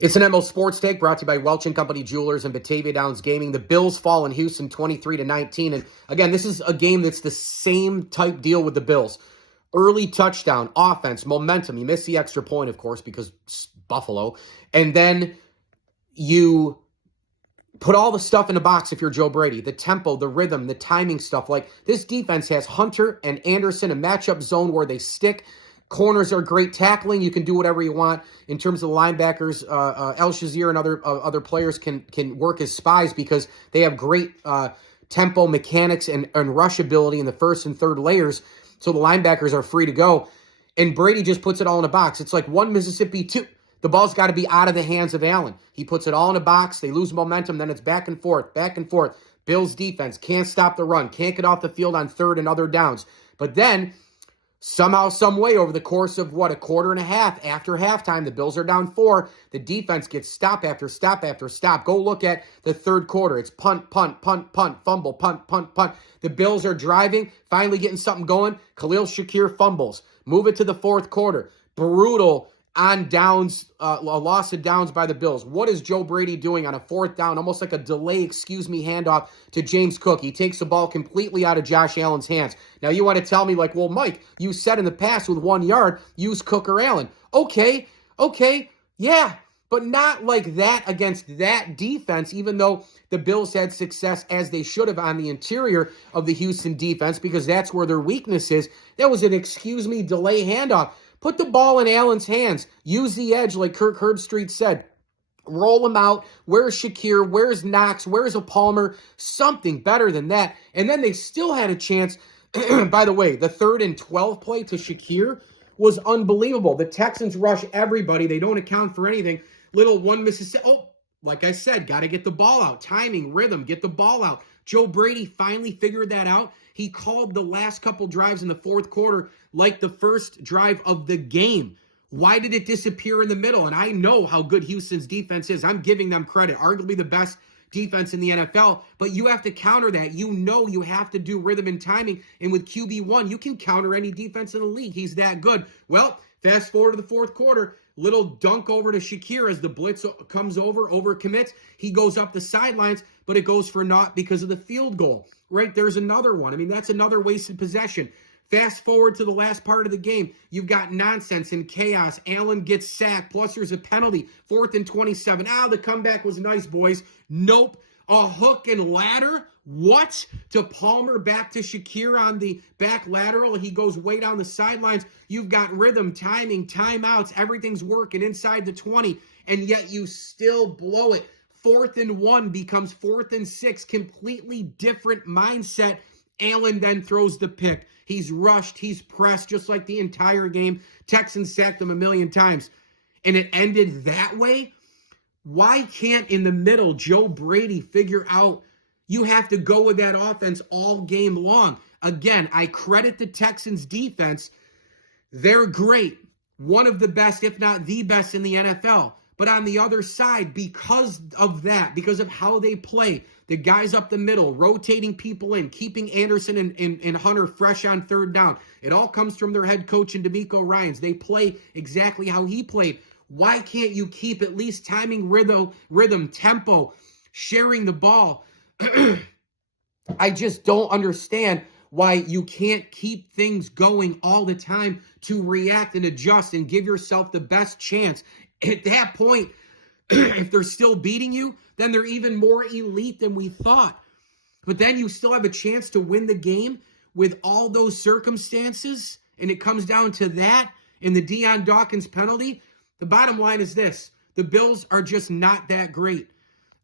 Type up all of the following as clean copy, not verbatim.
It's an ML Sports Take brought to you by Welch & Company Jewelers and Batavia Downs Gaming. The Bills fall in Houston 23-19. And again, this is a game that's the same type deal with the Bills. Early touchdown, offense, momentum. You miss the extra point, of course, because Buffalo. And then you put all the stuff in a box if you're Joe Brady. The tempo, the rhythm, the timing stuff. Like, this defense has Hunter and Anderson, a matchup zone where they stick. Corners are great tackling. You can do whatever you want in terms of the linebackers. El Shazier and other players can work as spies because they have great tempo, mechanics, and rush ability in the first and third layers. So the linebackers are free to go. And Brady just puts it all in a box. It's like one Mississippi, two. The ball's got to be out of the hands of Allen. He puts it all in a box. They lose momentum. Then it's back and forth, back and forth. Bills defense can't stop the run, can't get off the field on third and other downs. But then somehow, some way, over the course of, a quarter and a half after halftime, the Bills are down 4. The defense gets stop after stop after stop. Go look at the third quarter. It's punt, punt, punt, punt, fumble, punt, punt, punt. The Bills are driving, finally getting something going. Khalil Shakir fumbles. Move it to the fourth quarter. Brutal on downs, a loss of downs by the Bills. What is Joe Brady doing on a fourth down? Almost like a delay, handoff to James Cook. He takes the ball completely out of Josh Allen's hands. Now, you want to tell me, like, well, Mike, you said in the past with 1 yard, use Cook or Allen. Okay, yeah, but not like that against that defense, even though the Bills had success, as they should have, on the interior of the Houston defense, because that's where their weakness is. That was an delay handoff. Put the ball in Allen's hands. Use the edge, like Kirk Herbstreit said. Roll him out. Where's Shakir? Where's Knox? Where's a Palmer? Something better than that. And then they still had a chance. By the way, the 3rd and 12 play to Shakir was unbelievable. The Texans rush everybody. They don't account for anything. Little one Mississippi. Oh, like I said, got to get the ball out. Timing, rhythm, get the ball out. Joe Brady finally figured that out. He called the last couple drives in the fourth quarter like the first drive of the game. Why did it disappear in the middle? And I know how good Houston's defense is. I'm giving them credit. Arguably the best defense in the NFL. But you have to counter that. You know you have to do rhythm and timing. And with QB1, you can counter any defense in the league. He's that good. Well, fast forward to the fourth quarter. Little dunk over to Shakir as the blitz comes over commits. He goes up the sidelines, but it goes for naught because of the field goal. Right, there's another one. I mean, that's another wasted possession. Fast forward to the last part of the game. You've got nonsense and chaos. Allen gets sacked, plus there's a penalty. 4th and 27. The comeback was nice, boys. Nope. A hook and ladder? What? To Palmer, back to Shakir on the back lateral. He goes way down the sidelines. You've got rhythm, timing, timeouts. Everything's working inside the 20, and yet you still blow it. 4th and 1 becomes 4th and 6. Completely different mindset. Allen then throws the pick. He's rushed. He's pressed just like the entire game. Texans sacked him a million times. And it ended that way? Why can't, in the middle, Joe Brady figure out you have to go with that offense all game long? Again, I credit the Texans defense. They're great. One of the best, if not the best, in the NFL. But on the other side, because of that, because of how they play, the guys up the middle, rotating people in, keeping Anderson and Hunter fresh on third down, it all comes from their head coach and DeMeco Ryans. They play exactly how he played. Why can't you keep at least timing, rhythm, tempo, sharing the ball? I just don't understand why you can't keep things going all the time to react and adjust and give yourself the best chance. At that point, if they're still beating you, then they're even more elite than we thought. But then you still have a chance to win the game with all those circumstances, and it comes down to that and the Deion Dawkins penalty. The bottom line is this. The Bills are just not that great.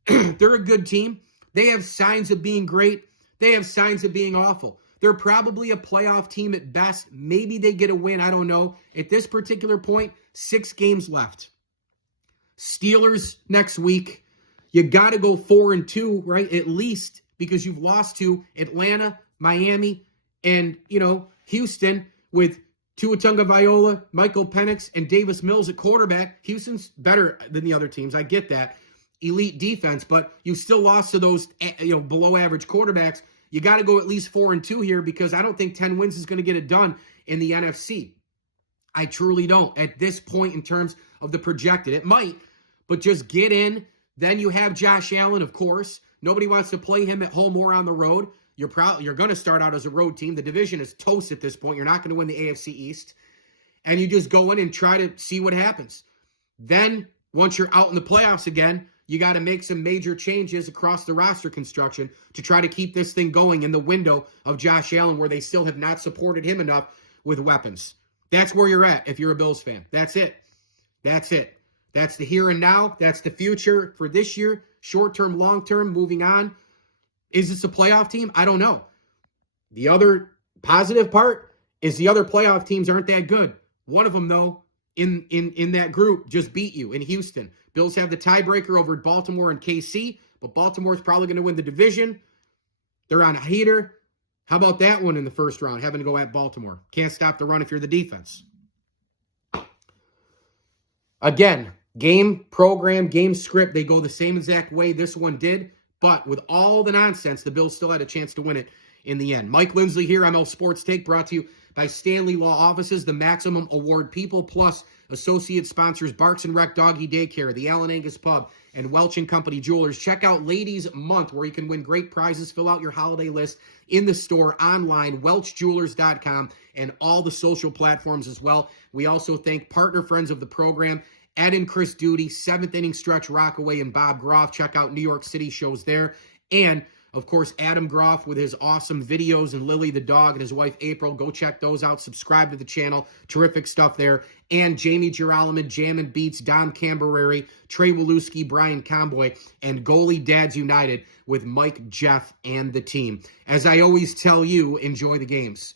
They're a good team. They have signs of being great. They have signs of being awful. They're probably a playoff team at best. Maybe they get a win. I don't know. At this particular point, 6 games left. Steelers next week. You got to go 4-2, right? At least, because you've lost to Atlanta, Miami, and, Houston with Tua Tagovailoa, Michael Penix, and Davis Mills at quarterback. Houston's better than the other teams. I get that. Elite defense, but you still lost to those, below average quarterbacks. You got to go at least 4-2 here, because I don't think 10 wins is going to get it done in the NFC. I truly don't at this point in terms of the projected. It might, but just get in. Then you have Josh Allen, of course. Nobody wants to play him at home or on the road. You're going to start out as a road team. The division is toast at this point. You're not going to win the AFC East. And you just go in and try to see what happens. Then, once you're out in the playoffs again, you got to make some major changes across the roster construction to try to keep this thing going in the window of Josh Allen, where they still have not supported him enough with weapons. That's where you're at if you're a Bills fan. That's it. That's it. That's the here and now. That's the future for this year. Short-term, long-term, moving on. Is this a playoff team? I don't know. The other positive part is the other playoff teams aren't that good. One of them, though, in that group just beat you in Houston. Bills have the tiebreaker over Baltimore and KC, but Baltimore's probably going to win the division. They're on a heater. How about that one in the first round, having to go at Baltimore? Can't stop the run if you're the defense. Again, game program, game script, they go the same exact way this one did, but with all the nonsense, the Bills still had a chance to win it in the end. Mike Lindsley here, ML Sports Take, brought to you by Stanley Law Offices, the Maximum Award People, plus associate sponsors Barks and Rec Doggy Daycare, the Allen Angus Pub, and Welch & Company Jewelers. Check out Ladies Month, where you can win great prizes. Fill out your holiday list in the store, online, welchjewelers.com, and all the social platforms as well. We also thank partner friends of the program, Ed and Chris Duty, 7th Inning Stretch Rockaway, and Bob Groff. Check out New York City shows there. And of course, Adam Groff with his awesome videos, and Lily the dog and his wife April. Go check those out. Subscribe to the channel. Terrific stuff there. And Jamie Girolamo, Jammin' Beats, Don Camberary, Trey Walewski, Brian Comboy, and Goalie Dads United with Mike, Jeff, and the team. As I always tell you, enjoy the games.